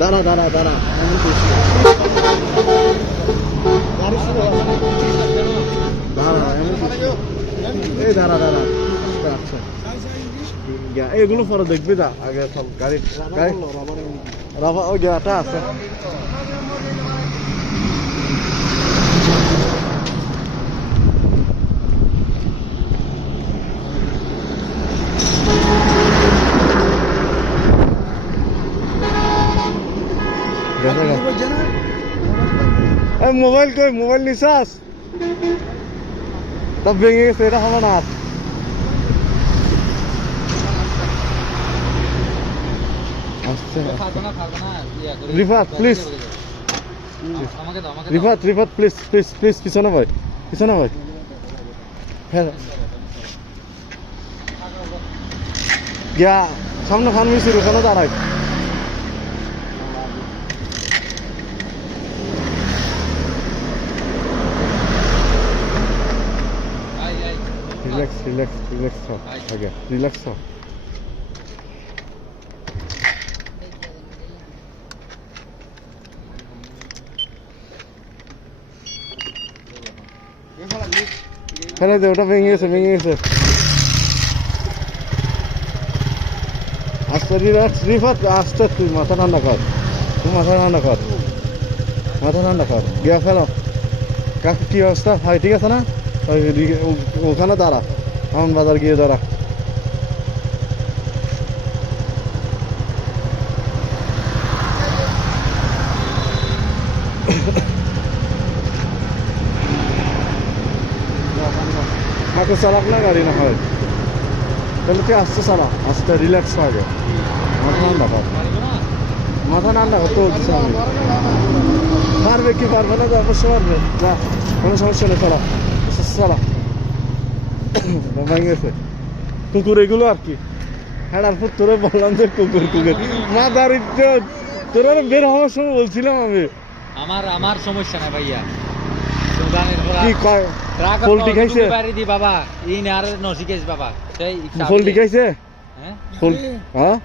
দাঁড়া দাঁড়া দাঁড়া গাড়ি শুরু দাঁড়া এই দাঁড়া দাঁড়া আচ্ছা এগুলো পরে দেখবি না আগে সব গাড়ি গাড়ি রাবার ওই গাটা আছে মোবাইল কই মোবাইল নিছাস তা ভেঙে গেছে এটা হবে না Rifat please Rifat Rifat please please please পিছনে ভাই পিছনে ভাই হ্যাঁ গিয়া সামনে খান মিছিল ওখানে দাঁড়াই রিল্যাক্স রিল্যাক্স রিল্যাক্স হও আগে রিল্যাক্স হও ফেলে দে ওটা ভেঙে গেছে আস্তে রিল্যাক্স রিফাত আস্তে তুই মাথা ঠান্ডা কর মাথা ঠান্ডা কর গিয়া ফেলো কাকু কি অবস্থা ভাই ঠিক আছে না ওখানে দাঁড়া আমন বাজার গিয়ে দাঁড়া মাকে চালাক না গাড়ি না হয় তাহলে তুই আস্তে চালা আস্তে রিল্যাক্স আগে মাথা ঠান্ডা কর তো আমি পারবে কি পারবে না তো অবশ্যই পারবে না কোনো সমস্যা নেই চালা চালা ভেঙে গেছে কুকুর এগুলো আর কি হ্যাঁ তারপর তোরে বললাম যে কুকুর মাথার ইজ্জত তোরা বের হওয়ার সময় বলছিলাম আমি আমার সমস্যা না ভাইয়া কি কয় পোল্ট্রি খাইছে বাবা এই না আর নসিকেশ বাবা পোল্ট্রি খাইছে হ্যাঁ হ্যাঁ